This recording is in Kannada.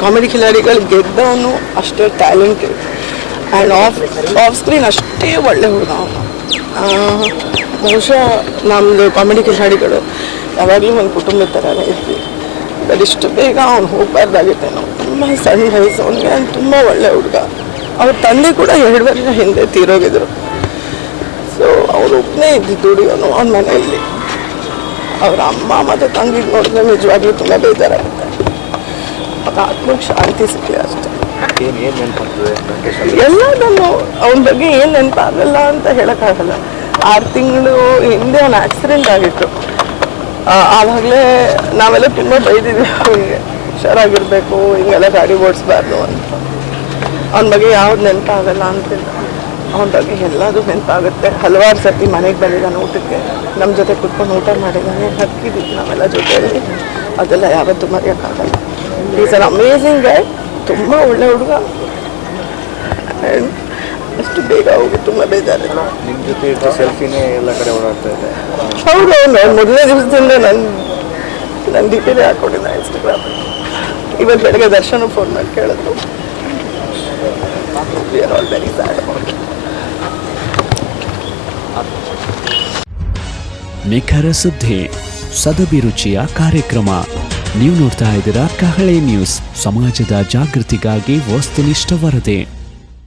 ಕಾಮಿಡಿ ಖಿಲಾಡಿಗಳು ಗೆದ್ದವನು ಅಷ್ಟೇ ಟ್ಯಾಲೆಂಟೆಡ್ ಆ್ಯಂಡ್ ಆಫ್ ಸ್ಕ್ರೀನ್ ಅಷ್ಟೇ ಒಳ್ಳೆ ಹುಡುಗ ಅವನು. ಬಹುಶಃ ನಮ್ಮದು ಕಾಮಿಡಿ ಖಿಲಾಡಿಗಳು ಯಾವಾಗಲೂ ಒಂದು ಕುಟುಂಬದ ಥರನೇ ಇದ್ವಿ. ಇಷ್ಟು ಬೇಗ ಅವ್ನು ಹೋಗಬಾರ್ದಾಗಿತ್ತೆ. ನಾವು ತುಂಬ ಸಣ್ಣ ವಯಸ್ಸು ಅವನಿಗೆ. ಅವ್ನು ತುಂಬ ಒಳ್ಳೆ ಹುಡುಗ. ಅವ್ರ ತಂದೆ ಕೂಡ 2 ವರ್ಷ ಹಿಂದೆ ತೀರೋಗಿದ್ರು. ಸೊ ಅವ್ರು ಒಬ್ಬನೇ ಇದ್ದಿದ್ದು ಹುಡುಗನು ಅವನ ಮನೆಯಲ್ಲಿ. ಅವ್ರ ಅಮ್ಮ ಮತ್ತು ತಂಗಿಗೆ ನೋಡಿದ್ರೆ ನಿಜವಾಗ್ಲೂ ತುಂಬ ಬೇಜಾರಾಗುತ್ತೆ. ಅದು ಆತ್ಮಕ್ಕೆ ಶಾಂತಿ ಸಿಕ್ಕಲಿ ಅಷ್ಟೇ. ಎಲ್ಲ ನಾನು ಅವನ ಬಗ್ಗೆ ಏನು ನೆನಪಾಗಲ್ಲ ಅಂತ ಹೇಳೋಕ್ಕಾಗಲ್ಲ. 6 ತಿಂಗಳು ಹಿಂದೆ ಅವನ ಆಕ್ಸಿಡೆಂಟ್ ಆಗಿತ್ತು. ಆವಾಗಲೇ ನಾವೆಲ್ಲ ತುಂಬ ಬೈದಿದ್ವಿ ಅವನಿಗೆ, ಹುಷಾರಾಗಿರಬೇಕು, ಹಿಂಗೆಲ್ಲ ಗಾಡಿ ಓಡಿಸ್ಬಾರ್ದು ಅಂತ. ಅವನ ಬಗ್ಗೆ ಯಾವ್ದು ನೆನಪಾಗಲ್ಲ ಅಂತಿಲ್ಲ. ಅವನ ಬಗ್ಗೆ ಎಲ್ಲದೂ ನೆನಪಾಗುತ್ತೆ. ಹಲವಾರು ಸರ್ತಿ ಮನೆಗೆ ಬಂದಿದ್ದಾನೆ ಊಟಕ್ಕೆ, ನಮ್ಮ ಜೊತೆ ಕುತ್ಕೊಂಡು ಊಟ ಮಾಡಿದ್ದಾನೆ, ಹಕ್ಕಿದ್ವಿ ನಾವೆಲ್ಲ ಜೊತೆಯಲ್ಲಿ. ಅದೆಲ್ಲ ಯಾವತ್ತೂ ಮರೆಯೋಕ್ಕಾಗಲ್ಲ. ಈಸ್ ಅನ್ ಅಮೇಝಿಂಗ್ ಗೈ. ತುಂಬ ಒಳ್ಳೆ ಹುಡುಗ. ಆ್ಯಂಡ್ ಅಷ್ಟು ಬೇಗ ಹೋಗಿ ತುಂಬ ಬೇಜಾರಿಲ್ಲ. ನಿಮ್ಮ ಜೊತೆ ಸೆಲ್ಫಿನೇ ಎಲ್ಲ ಕಡೆ ಓಡಾಡ್ತಾ ಇದೆ. ಹೌದು, ಮೊದಲನೇ ದಿವಸದಿಂದ ನನ್ನ ಡಿಪಿನೇ ಹಾಕ್ಕೊಂಡಿದ್ದೆ ಇನ್ಸ್ಟಾಗ್ರಾಮ್. ಇವತ್ತು ಬೆಳಗ್ಗೆ ದರ್ಶನ ಫೋನ್ ಮಾಡಿ ಕೇಳಿದ್ರು. We are all very sad about it. ನಿಖರ ಸುದ್ದಿ, ಸದಭಿರುಚಿಯ ಕಾರ್ಯಕ್ರಮ. ನೀವು ನೋಡ್ತಾ ಇದ್ದೀರಾ ಕಹಳೆ ನ್ಯೂಸ್, ಸಮಾಜದ ಜಾಗೃತಿಗಾಗಿ ವಸ್ತುನಿಷ್ಠ ವರದಿ.